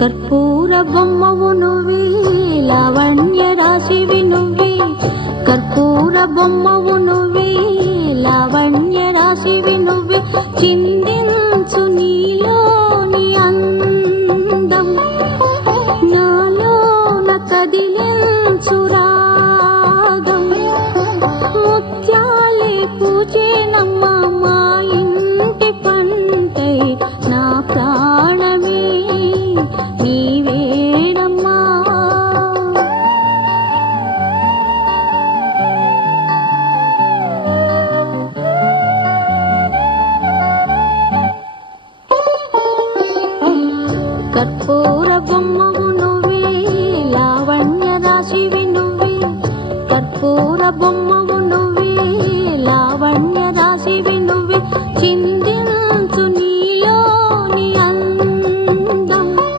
కర్పూర బొమ్మవు నువ్వే లావణ్య రాశివి నువ్వే కర్పూర బొమ్మవు నువ్వే లావణ్య రాశివి నువ్వే చిందించు నీలోని అందం నాలోన కదిలించు రాగం ముత్యాలే పూజేనమ్మ మా ఇంటి పంటై నా ప్రాణమే నీవేనమ్మా కర్పూర బొమ్మవు నువ్వే లావణ్య రాశివి నువ్వే కర్పూర బొమ్మ